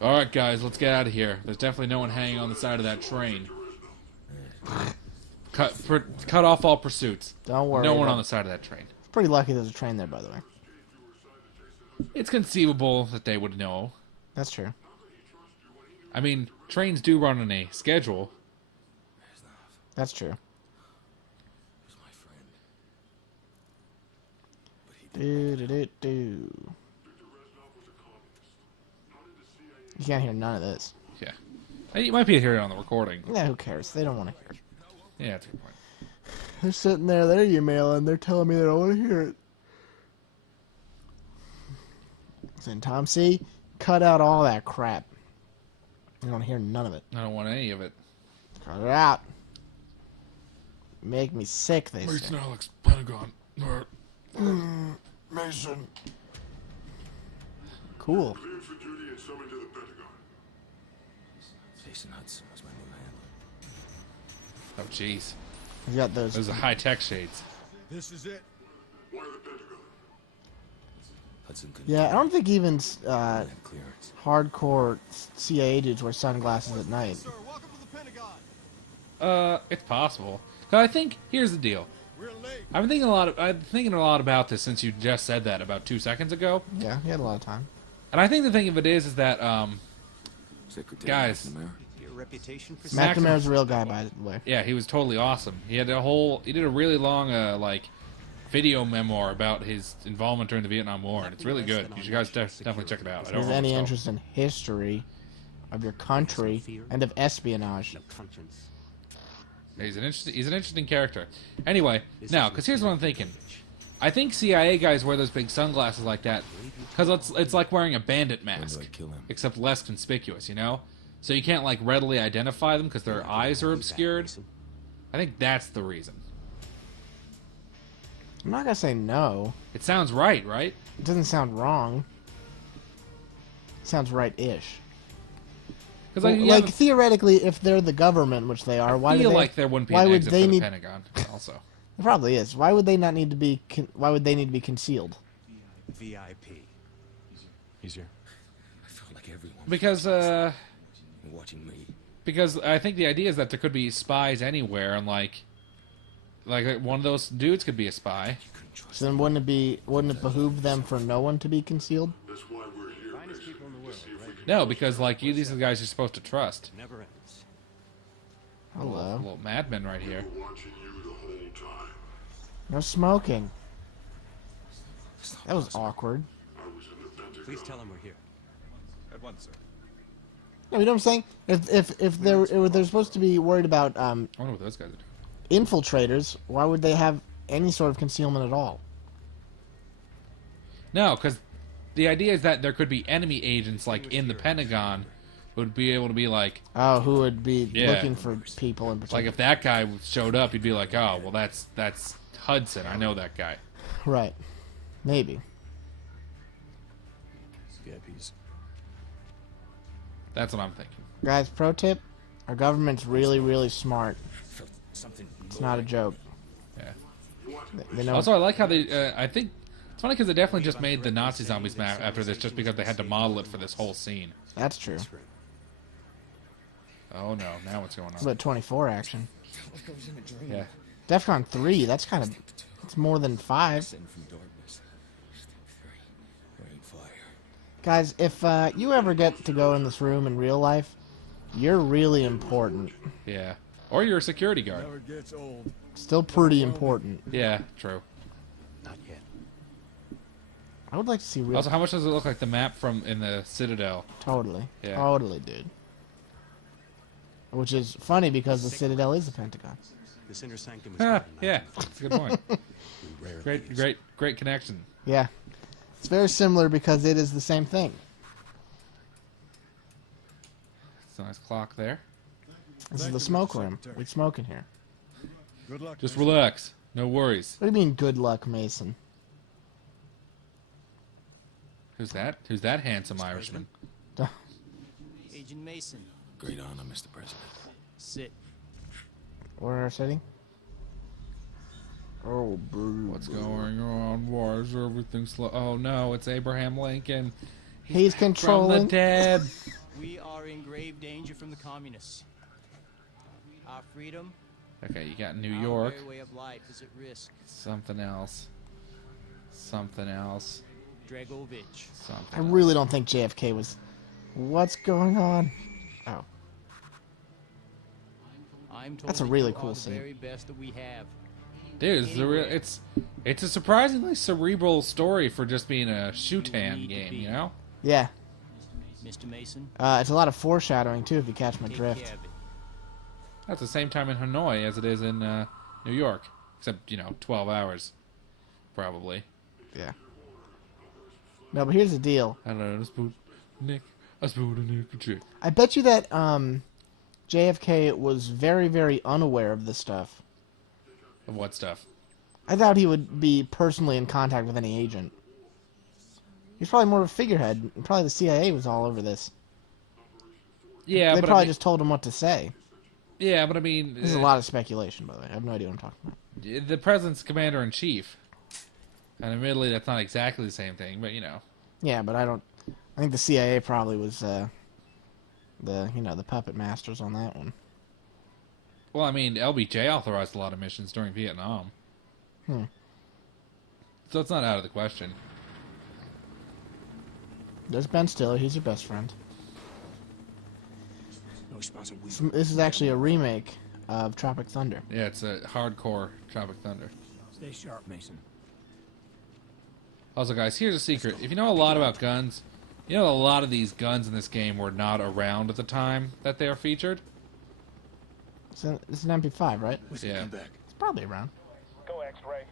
Alright, guys, let's get out of here. There's definitely no one hanging on the side of that train. Cut off all pursuits. Don't worry. No one on the side of that train. Pretty lucky there's a train there, by the way. It's conceivable that they would know. That's true. I mean, trains do run on a schedule. That's true. Do. You can't hear none of this. Yeah. You might be hearing it on the recording. Yeah, who cares? They don't want to hear it. Yeah, that's a good point. They're sitting there, they're emailing, they're telling me they don't want to hear it. Saying, Tom, see? Cut out all that crap. I don't want to hear none of it. I don't want any of it. Cut it out. Make me sick, they say. Mason Alex, Pentagon. Mason. Cool. Cleared for duty and summoned to the Pentagon. Jason Hudson was my new handler. Oh, jeez. You got those. Those are high-tech shades. This is it. Why the Pentagon? Hudson couldn't Yeah, I don't think even have clearance. hardcore CIA dudes wear sunglasses at night. Sir, welcome to the Pentagon. It's possible. 'Cause I think, here's the deal. We're late. I'm thinking a lot about this since you just said that about 2 seconds ago. Yeah, he had a lot of time. And I think the thing of it is that, Secretary guys. McNamara. Your reputation for McNamara's a real guy, by the way. yeah, he was totally awesome. He did a really long, video memoir about his involvement during the Vietnam War, and it's really good. You should guys definitely check it out. I If don't there's know any what it's interest in history of your country and of espionage. no conscience. called. He's an interesting character. Anyway, now, because here's what I'm thinking. I think CIA guys wear those big sunglasses like that because it's like wearing a bandit mask, I kill him? except less conspicuous, you know? So you can't, readily identify them because their eyes are obscured. I think that's the reason. I'm not gonna say no. It sounds right, right? It doesn't sound wrong. It sounds right-ish. Because Theoretically, if they're the government, which they are, I feel like there wouldn't be why an would exit they for the need? Pentagon, also. It probably is. Why would they not need to be? Why would they need to be concealed? VIP. Easier. I felt like everyone Because, was watching me. Because I think the idea is that there could be spies anywhere, and one of those dudes could be a spy. Couldn't trust So then, wouldn't it behoove them for no one to be concealed? That's why we're here. Finest people in the world, right? No, because these are the guys you're supposed to trust. Never ends. Hello. Little madmen right here. We're watching you the whole time. No smoking. That was awkward. I was in the Pentagon. Please tell him we're here. At once, sir. No, you know what I'm saying? If they're supposed to be worried about I wonder what those guys are doing. infiltrators, why would they have any sort of concealment at all? No, because the idea is that there could be enemy agents, in the Pentagon, who would be able to be Oh, who would be Yeah. looking for people in particular? if that guy showed up, you'd be like, oh, well, that's Hudson. I know that guy. Right. Maybe. VIPs. That's what I'm thinking. Guys, pro tip: our government's really, really smart. Felt something. It's not a joke. Yeah. They know. Also, I like how they. I think it's funny because they definitely just made the Nazi zombies map after this, just because they had to model it for this whole scene. That's true. Oh no! Now what's going It's on? about 24 action. Yeah. DEFCON 3. That's kind of. It's more than 5. Descend from darkness. Step 3. Rain fire. Guys, if you ever get to go in this room in real life, you're really important. Yeah. Or you're a security guard. Never gets old. Still pretty important. Yeah. True. Not yet. I would like to see real. Also, how much does it look like the map from in the Citadel? Totally. Yeah. Totally, dude. Which is funny because the Citadel is the Pentagon. This inner sanctum is Ah, guarded yeah. night. That's a good point. We rarely use Great connection. Yeah. It's very similar because it is the same thing. It's a nice clock there. This is the smoke room. We smoke in here. Good luck. Just relax. No worries. What do you mean, good luck, Mason? Who's that? Who's that handsome Irishman? Agent Mason, Great honor, Mr. President. sit. Where are sitting? Oh, boo. What's going on? Why is everything slow? Oh no, it's Abraham Lincoln. He's From the controlling. dead. We are in grave danger from the communists. Our freedom, Okay, you got New our York. very way of life is at risk. Something else. Something else. Dragovich. Something I else. really don't think JFK was. What's going on? Oh, I'm told That's a that really you cool are the scene. very best that we have. Dude, it's a surprisingly cerebral story for just being a Shutan need to game, be. you know? yeah. Mr. Mason, It's a lot of foreshadowing too, if you catch my take drift. care of it. That's the same time in Hanoi as it is in New York. Except, 12 hours. Probably. Yeah. No, but here's the deal. I don't know, I spoon a Nick a chick. I bet you that JFK was very, very unaware of this stuff. Of what stuff? I doubt he would be personally in contact with any agent. He's probably more of a figurehead. And probably the CIA was all over this. Yeah, They but probably I mean, just told him what to say. yeah, but I mean, This is a lot of speculation, by the way. I have no idea what I'm talking about. the president's commander-in-chief. And admittedly, that's not exactly the same thing, but Yeah, but I think the CIA probably was the puppet masters on that one. Well, I mean, LBJ authorized a lot of missions during Vietnam. So it's not out of the question. There's Ben Stiller. He's your best friend. No response on This is actually a remake of Tropic Thunder. Yeah, it's a hardcore Tropic Thunder. Stay sharp, Mason. Also, guys, here's a secret. If you know a lot about guns, you know a lot of these guns in this game were not around at the time that they are featured. It's an MP5, right? Whiskey, Yeah. come back. It's probably around. Go X-ray.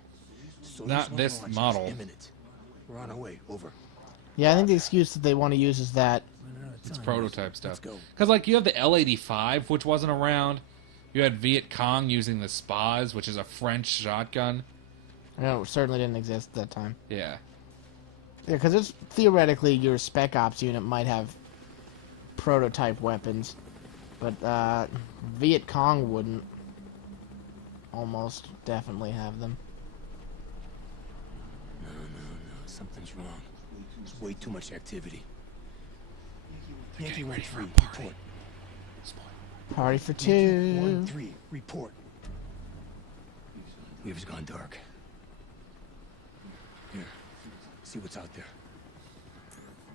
So Not this model. Imminent. We're on our way. Over. Yeah, I think the excuse that they want to use is that It's prototype stuff. Let's go. Because, like, you have the L-85, which wasn't around. You had Viet Cong using the Spas, which is a French shotgun. it certainly didn't exist at that time. Yeah. Yeah, because it's theoretically your Spec Ops unit might have prototype weapons, but Viet Cong wouldn't. Almost definitely have them. No. Something's wrong. There's way too much activity. Yankee 1-3, report. Party for Yankee two. 1-3, report. Weaver's gone dark. Here, see what's out there.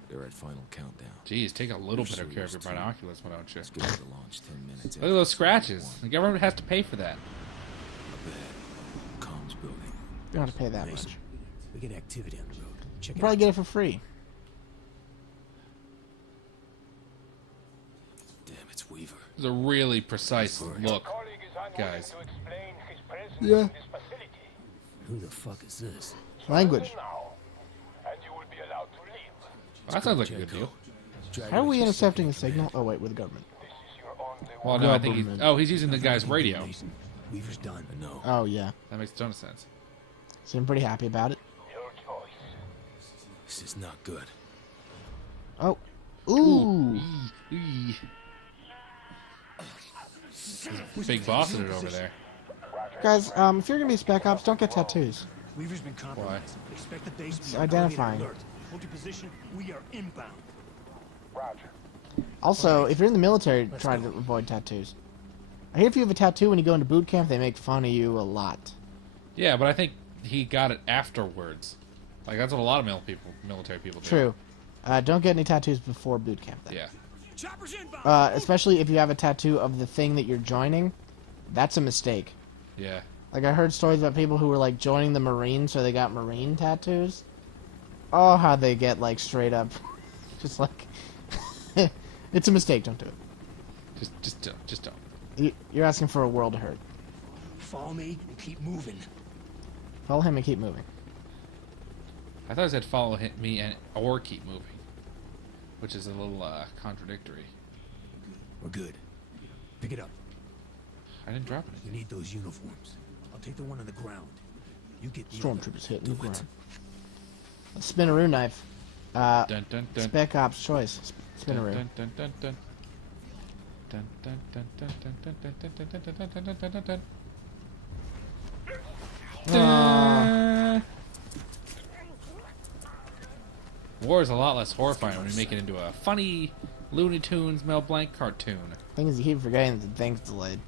They're at final countdown. Geez, take a little bit of So care of used your to- binoculars, why don't you? Let's get to the launch 10 minutes. Look at those scratches. The government has to pay for that. Comms building. You don't have to pay that Mason, much. we get activity on the road. Check You it probably out. get it for free. Damn, it's Weaver. It's a really precise look, Colleague is unwilling guys. to explain his presence Yeah. in this facility. Who the fuck is this? Language. Now, and you will be allowed to leave. That sounds like a good deal. How are we intercepting a signal? Oh wait, with the government. This is your only Well, no, I think Government. he's using the guy's radio. Mason, Weaver's done. No. Oh yeah. That makes a ton of sense. Seem pretty happy about it. your choice. This is not good. Oh. Ooh. Eee. Big boss in it over there. Guys, if you're gonna be Spec Ops, don't get tattoos. Weaver's been compromised. Expect the base to be It's on identifying. alert. Hold your position. We are inbound. Roger. Also, if you're in the military, try to avoid tattoos. I hear if you have a tattoo when you go into boot camp, they make fun of you a lot. Yeah, but I think he got it afterwards. Like, that's what a lot of military people do. True. Don't get any tattoos before boot camp, then. Yeah. Choppers inbound. Especially if you have a tattoo of the thing that you're joining. That's a mistake. Yeah. Like, I heard stories about people who were, like, joining the Marines, so they got Marine tattoos. Oh, how they get, like, straight up. Just like... it's a mistake, don't do it. Just don't. You're asking for a world of hurt. Follow me and keep moving. Follow him and keep moving. I thought it said follow me or keep moving, which is a little contradictory. We're good. Pick it up. I didn't drop it. You need those uniforms. I'll take the one on the ground. You get the Stormtroopers hitting the Do it. ground. A spinneroo knife. Dun dun dun. Spec Ops choice. Spinneroo. Dun dun dun dun dun. Dun dun dun dun dun dun dun dun dun dun dun dun dun dun. Aw. War is a lot less horrifying when you make it into a funny Looney Tunes Mel Blanc cartoon. Thing is, you keep forgetting that the thing's delayed.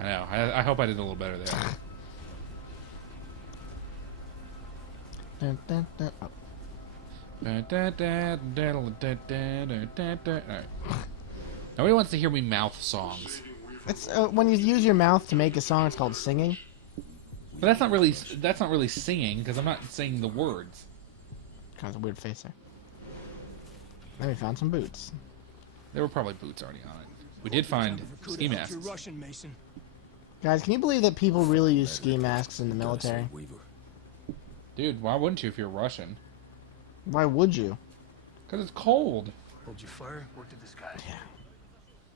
I know. I hope I did a little better there. Dun, dun, dun. Oh. Alright. Nobody wants to hear me mouth songs. It's when you use your mouth to make a song, it's called singing. But that's not really singing, because I'm not saying the words. Kind of a weird face there. Then we found some boots. There were probably boots already on it. We did find ski masks. You're Russian, Mason. Guys, can you believe that people really use ski masks in the Gotta military? save Weaver. Dude, why wouldn't you if you're Russian? Why would you? Because it's cold. Hold your fire. Work to disguise.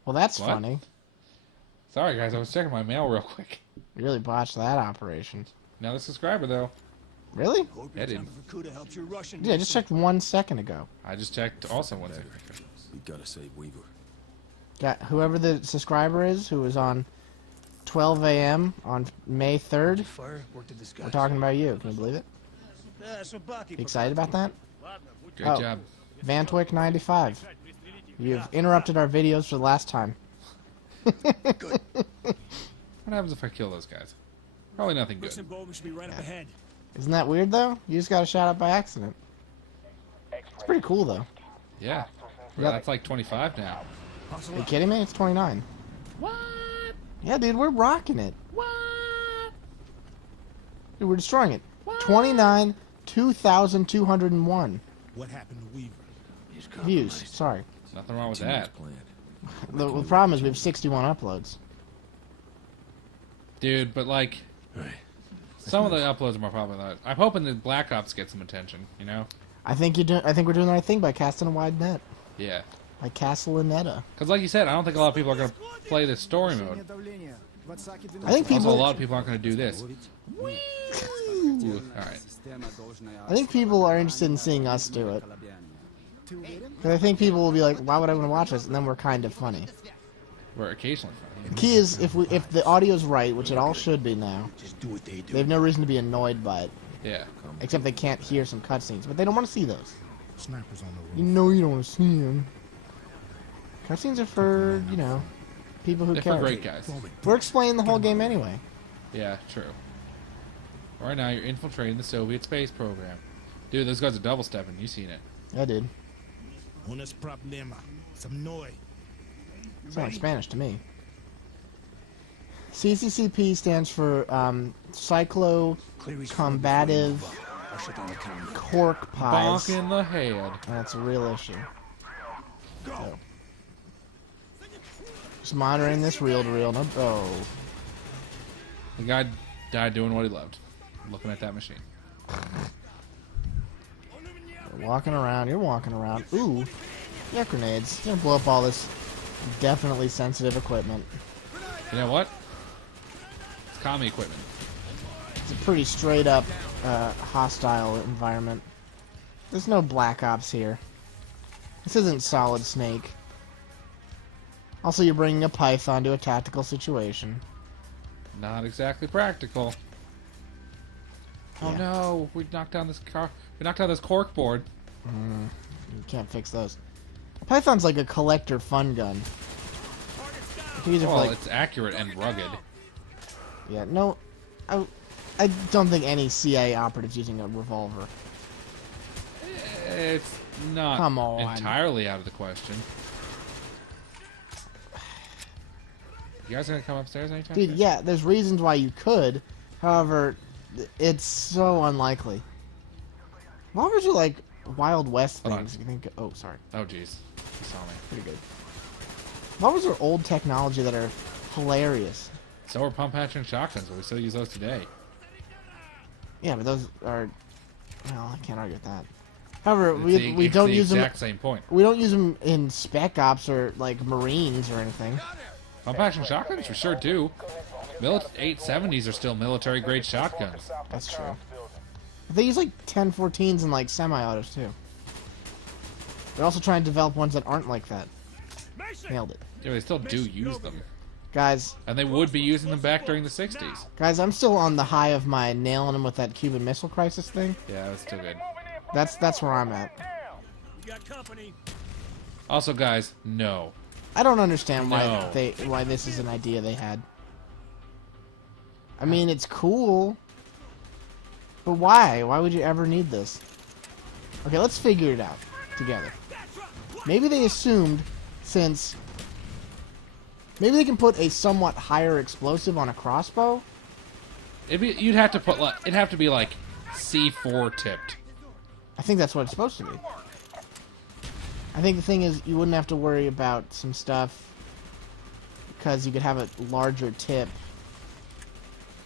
Well, that's What? funny. Sorry, guys, I was checking my mail real quick. You really botched that operation. Another subscriber, though. Really? Hope Yeah, your dude. time for Kuda helps you Russian. Yeah, I just checked 1 second ago. I just checked also one second. We gotta save Weaver. Got whoever the subscriber is who was on 12 a.m. on May 3rd. Fire. Work to disguise. We're talking about you. Can you believe it? You excited about that? Great Oh. job. Vantwick95. You've interrupted our videos for the last time. What happens if I kill those guys? Probably nothing Brooks good. and Bowman should be right up ahead. Isn't that weird, though? You just got a shot up by accident. It's pretty cool, though. Yeah. Yep. That's like 25 now. Are you kidding me? It's 29. What? Yeah, dude, we're rocking it. What? Dude, we're destroying it. 29, 2,201 What happened to Weaver? views. Sorry. Nothing wrong with Continue that. the plan. The problem is we have 61 uploads. Dude, but like, some of the uploads are more popular than others. I'm hoping that Black Ops get some attention, you know? I think we're doing the right thing by casting a wide net. Yeah. By Castellaneta. Because like you said, I don't think a lot of people are going to play this story mode. I think Also, people. a lot of people aren't going to do this. Alright. I think people are interested in seeing us do it. Because I think people will be like, "Why would I want to watch this?" And then we're kind of funny. We're occasionally The funny. key is if the audio's right, which it all should be now. Just do what they do. They have no reason to be annoyed by it, Yeah. except they can't hear some cutscenes. But they don't want to see those. Snipers on the You know you don't want to see them. Cutscenes are for people who They're care. for great guys. We're explaining the whole game anyway. Yeah, true. Right now, you're infiltrating the Soviet space program. Dude, those guys are double stepping. You seen it. I did. Unas problema. Some noise. It's not Spanish to me. CCCP stands for Cyclo-Combative Cork Pies. Bonk in the head. That's a real issue. So. Just monitoring this reel to reel. No, oh. The guy died doing what he loved. Looking at that machine. You're walking around. You're walking around. Ooh. You got grenades. You're gonna blow up all this definitely sensitive equipment. You know what? It's commie equipment. It's a pretty straight up hostile environment. There's no Black Ops here. This isn't Solid Snake. Also, you're bringing a python to a tactical situation. Not exactly practical. Oh Yeah. no, we knocked down this car. We knocked down this cork board. You can't fix those. A python's like a collector fun gun. You can use it for Well, like, it's accurate and rugged. yeah, no, I don't think any CIA operative's using a revolver. It's not Come on. entirely out of the question. You guys gonna come upstairs anytime Dude, soon? yeah, there's reasons why you could. However, it's so unlikely. Why would you like Wild West Hold on. things? You think? Oh, sorry. Oh jeez, you saw me. Pretty good. What was there old technology that are hilarious? So are pump action shotguns, but we still use those today. Yeah, but those are. Well, I can't argue with that. However, It's we it's don't the use them. exact same point. We don't use them in Spec Ops or like Marines or anything. Pump action shotguns, we sure do. 870s are still military grade shotguns. That's true. They use like 1014s and like semi-autos too. They're also trying to develop ones that aren't like that. Nailed it, Yeah, they still do use them, guys. and they would be using them back during the 60s. Guys, I'm still on the high of my nailing them with that Cuban Missile Crisis thing. Yeah, that's still good. That's where I'm at. Also, guys, no. I don't understand why No. why this is an idea they had. I mean, it's cool, but why? Why would you ever need this? Okay, let's figure it out together. Maybe they assumed since maybe they can put a somewhat higher explosive on a crossbow. You'd have to put like it'd have to be like C4 tipped. I think that's what it's supposed to be. I think the thing is you wouldn't have to worry about some stuff because you could have a larger tip.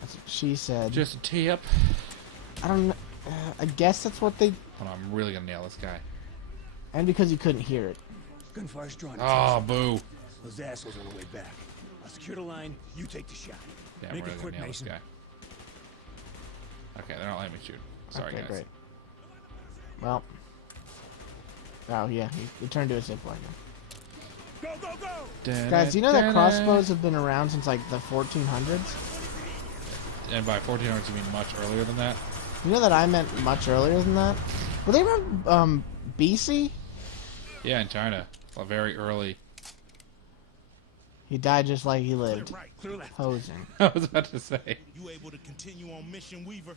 That's what she said. Just a tip. I don't know. I guess that's what they... Hold on, I'm really gonna nail this guy. And because you couldn't hear it. Gunfire's drawn. Oh, boo. Those assholes on the way back. I'll secure the line. You take the shot. Yeah, I'm Make really it gonna quick, nail this Mason. guy. Okay, they're not letting me shoot. Sorry, Okay, guys. great. Well. Oh, yeah. He turned to a zip line now. Go, go, go! Guys, do you know that crossbows have been around since, like, the 1400s? And by 1400s, you mean much earlier than that? You know that I meant much earlier than that? Were they around, BC? Yeah, in China. Well, very early. He died just like he lived. Right, clear left. Posing. I was about to say. You able to continue on mission, Weaver?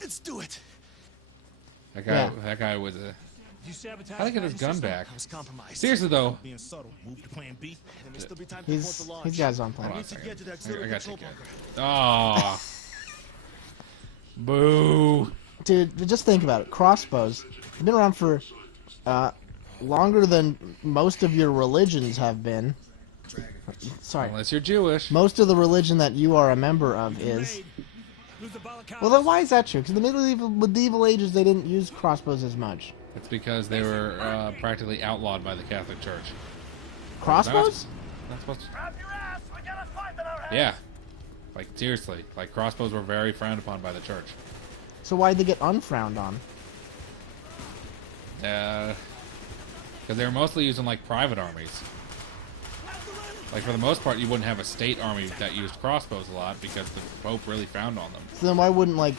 Let's do it. That guy was a... You sabotage How did he get his the gun system? back? I was compromised. Seriously, though. Being subtle. Move to plan B. There may still be time to abort He's the launch. got his own plan. Hold on a need to second. get to the I auxiliary got control you. bunker. Oh. Boo. Dude, just think about it. Crossbows have been around for longer than most of your religions have been. Sorry. Unless you're Jewish. Most of the religion that you are a member of is. Well, then why is that true? Because in the medieval ages, they didn't use crossbows as much. It's because they were practically outlawed by the Catholic Church. Crossbows? Not supposed to... Yeah. Like, seriously. Like, crossbows were very frowned upon by the church. So why'd they get unfrowned on? Because they were mostly used in, like, private armies. Like, for the most part, you wouldn't have a state army that used crossbows a lot because the Pope really frowned on them. So then why wouldn't, like,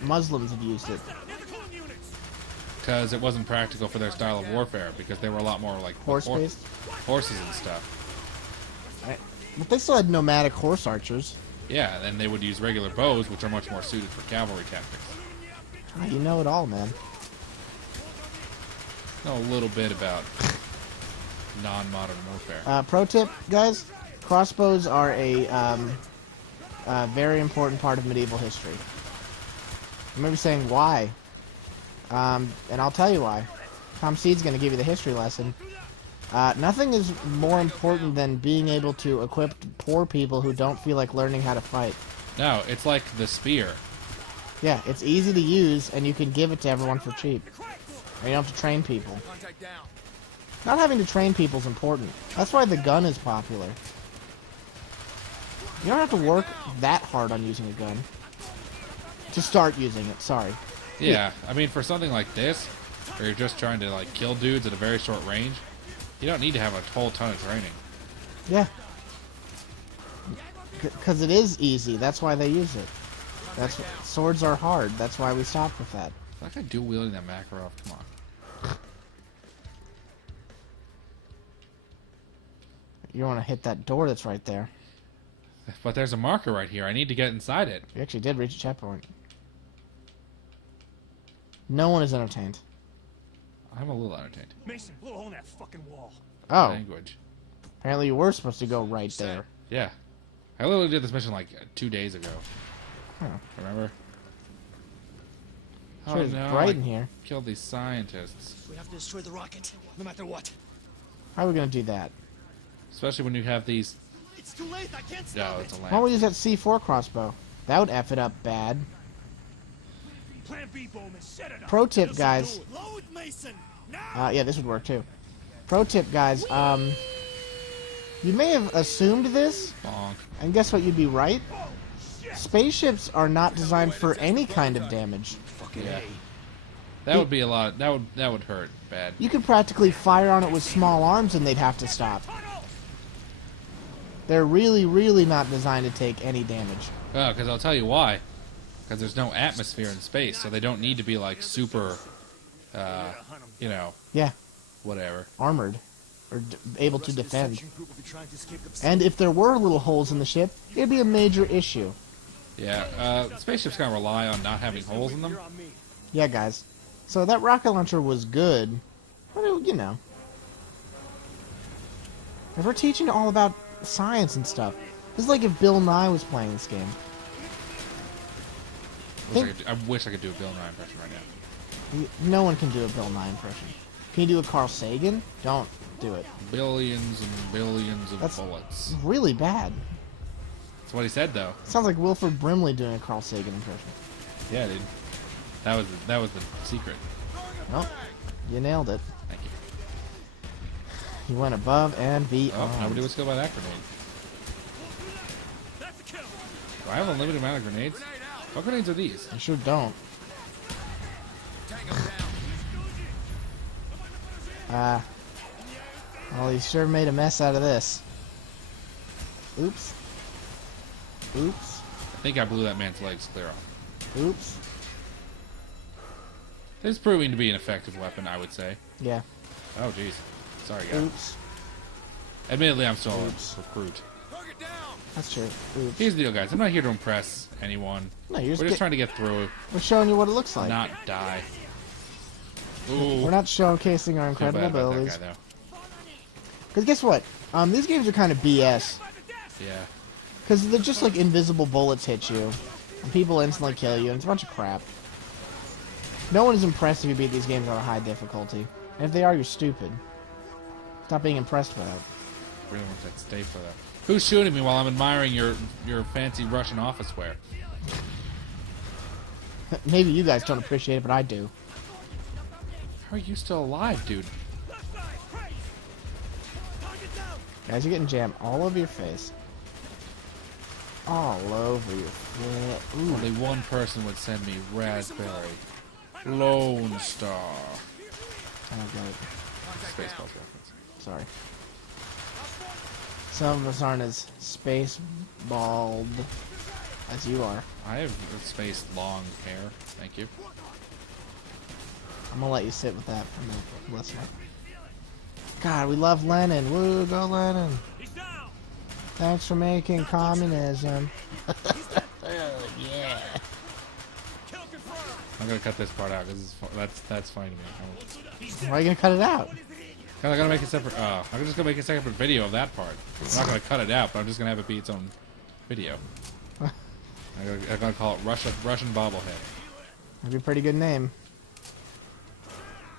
Muslims have used it? Because it wasn't practical for their style of warfare, because they were a lot more, like, Horse-based? horses and stuff. But they still had nomadic horse archers. Yeah, and they would use regular bows, which are much more suited for cavalry tactics. Oh, you know it all, man. Know a little bit about non-modern warfare. Pro tip, guys: crossbows are a very important part of medieval history. You may be saying why, and I'll tell you why. Tom Seed's going to give you the history lesson. Nothing is more important than being able to equip poor people who don't feel like learning how to fight. No, it's like the spear. Yeah, it's easy to use, and you can give it to everyone for cheap. And you don't have to train people. Not having to train people is important. That's why the gun is popular. You don't have to work that hard on using a gun. To start using it, sorry. Yeah, I mean, for something like this, where you're just trying to, like, kill dudes at a very short range, you don't need to have a whole ton of training. Yeah. Because it is easy. That's why they use it. Swords are hard. That's why we stopped with that. That guy dual-wielding that Makarov, come on. You want to hit that door that's right there. But there's a marker right here. I need to get inside it. You actually did reach a checkpoint. No one is entertained. I'm a little entertained. Mason, blow a hole in that fucking wall. Oh, Language. apparently you were supposed to go right there. Yeah. I literally did this mission like 2 days ago. Huh. Remember? Sure, it's bright I in here. killed these scientists. We have to destroy the rocket, no matter what. How are we going to do that? Especially when you have these... It's too late. I can't No, stop it's a Why don't lamp. we use that C4 crossbow? That would F it up bad. Plan B, Bowman. Set it up. Pro tip, guys. Load Mason. Now. Yeah, this would work too. Pro tip, guys. You may have assumed this, Bonk. and guess what? You'd be right. Spaceships are not designed for any kind of damage. Fucking Yeah. A. That would be a lot. That would hurt bad. You could practically fire on it with small arms, and they'd have to stop. They're really, really not designed to take any damage. Oh, because I'll tell you why. Because there's no atmosphere in space, so they don't need to be like super, you know. Yeah, whatever. armored or able to defend. And if there were little holes in the ship, it'd be a major issue. Yeah, spaceships kind of rely on not having holes in them. Yeah, guys. So that rocket launcher was good, but it, you know. If we're teaching all about science and stuff, this is like if Bill Nye was playing this game. I wish I could do a Bill Nye impression right now. No one can do a Bill Nye impression. Can you do a Carl Sagan? Don't do it. Billions and billions of That's bullets. really bad. That's what he said, though. Sounds like Wilford Brimley doing a Carl Sagan impression. Yeah, dude. That was the secret. Well, you nailed it. Thank you. You went above and Oh, beyond. nobody was killed by that grenade. Do I have a limited amount of grenades? What grenades are these? You sure don't. Well, he sure made a mess out of this. Oops. Oops. I think I blew that man's legs clear off. Oops. This is proving to be an effective weapon, I would say. Yeah. Oh, jeez. Sorry, guys. Oops. Admittedly, I'm still Oops. a recruit. That's true. Oops. Here's the deal, guys. I'm not here to impress anyone. No, you're We're just trying to get through, We're showing you what it looks like. not die. Ooh. We're not showcasing our Feel incredible bad about abilities. that guy, though. Because guess what? These games are kind of BS. Yeah. Because they're just like invisible bullets hit you, and people instantly kill you, and it's a bunch of crap. No one is impressed if you beat these games on a high difficulty. And if they are, you're stupid. Stop being impressed by that. Really want that stay for that. Who's shooting me while I'm admiring your fancy Russian office wear? Maybe you guys don't appreciate it, but I do. How are you still alive, dude? Guys, you're getting jammed all over your face. All over your face. Ooh. Only one person would send me raspberry. Lone Star. I don't get it. Spaceballs reference. Sorry. Some of us aren't as space bald as you are. I have space long hair. Thank you. I'm gonna let you sit with that for a minute. Listen. God, we love Lenin. Woo, go Lenin. Thanks for making communism. Yeah. I'm gonna cut this part out because that's funny to me. Why are you gonna cut it out? Cause I'm gonna make a separate. I'm just gonna make a separate video of that part. I'm not gonna cut it out, but I'm just gonna have it be its own video. I'm gonna call it Russian bobblehead. That'd be a pretty good name.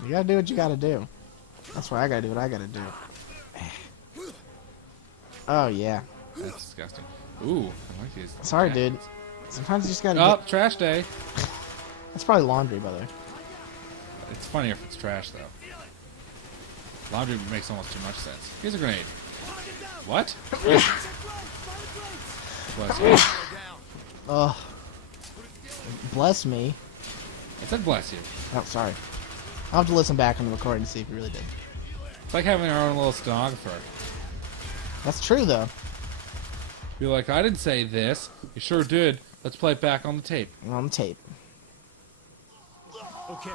You gotta do what you gotta do. That's why I gotta do what I gotta do. Oh yeah. That's disgusting. Ooh, I like these. Sorry, jackets. dude. Sometimes you just gotta. Oh, trash day. That's probably laundry, by the way. It's funnier if it's trash though. Laundry makes almost too much sense. Here's a grenade. What? Bless you. Ugh. Bless me. I said bless you. Oh, sorry. I'll have to listen back on the recording to see if you really did. It's like having our own little stenographer. That's true, though. Be like, I didn't say this. You sure did. Let's play it back on the tape. On tape. Okay,